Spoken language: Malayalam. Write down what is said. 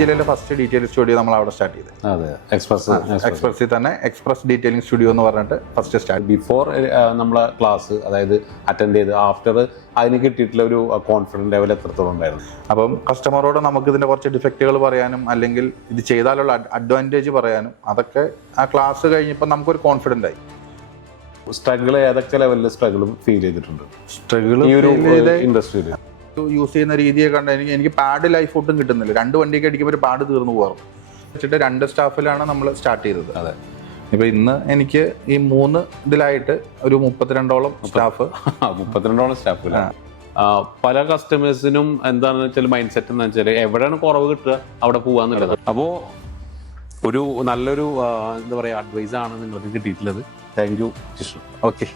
ജില്ലയിലെ ഫസ്റ്റ് ഡീറ്റെയിൽ സ്റ്റുഡിയോ നമ്മൾ അവിടെ സ്റ്റാർട്ട് ചെയ്തത്. അതെ, എക്സ്പ്രസ്സിൽ തന്നെ എക്സ്പ്രസ് ഡീറ്റെയിലിംഗ് സ്റ്റുഡിയോ എന്ന് പറഞ്ഞിട്ട് ഫസ്റ്റ് സ്റ്റാർട്ട്. ബിഫോർ നമ്മളെ ക്ലാസ് അതായത് അറ്റൻഡ് ചെയ്ത് ആഫ്റ്റർ അതിന് കിട്ടിയിട്ടുള്ള ഒരു കോൺഫിഡൻസ് ലെവൽ എത്രത്തോളം ഉണ്ടായിരുന്നു? അപ്പം കസ്റ്റമറോട് നമുക്ക് ഇതിന്റെ കുറച്ച് ഡിഫക്റ്റുകൾ പറയാനും അല്ലെങ്കിൽ ഇത് ചെയ്താലുള്ള അഡ്വാൻറ്റേജ് പറയാനും അതൊക്കെ ആ ക്ലാസ് കഴിഞ്ഞപ്പോൾ നമുക്കൊരു കോൺഫിഡൻ്റ് ആയി. സ്ട്രഗിൾ ഏതൊക്കെ ലെവലിൽ സ്ട്രഗിളും ഫീൽ ചെയ്തിട്ടുണ്ട് സ്ട്രഗിൾ ഈ ഒരു ഇൻഡസ്ട്രിയിൽ? യൂസ് ചെയ്യുന്ന രീതിയെ കണ്ട എനിക്ക് പാഡ് ലൈഫ് ഒട്ടും കിട്ടുന്നില്ല. 2 വണ്ടിയൊക്കെ അടിക്കുമ്പോൾ ഒരു പാഡ് തീർന്നു പോകാറും വെച്ചിട്ട് 2 സ്റ്റാഫിലാണ് നമ്മൾ സ്റ്റാർട്ട് ചെയ്തത്. അതെ, ഇപ്പൊ ഇന്ന് എനിക്ക് ഈ 3 ഇതിലായിട്ട് ഒരു 32ഓളം സ്റ്റാഫ്. 32ഓളം സ്റ്റാഫ്. പല കസ്റ്റമേഴ്സിനും എന്താണെന്ന് വെച്ചാൽ മൈൻഡ് സെറ്റ് എന്ന് വെച്ചാൽ എവിടെയാണ് കുറവ് കിട്ടുക അവിടെ പോവാന്നുള്ളത്. അപ്പോൾ ഒരു നല്ലൊരു എന്താ പറയുക അഡ്വൈസ് ആണ് നിങ്ങൾക്ക് കിട്ടിയിട്ടുള്ളത്. Thank you Jishnu. ഓക്കെ.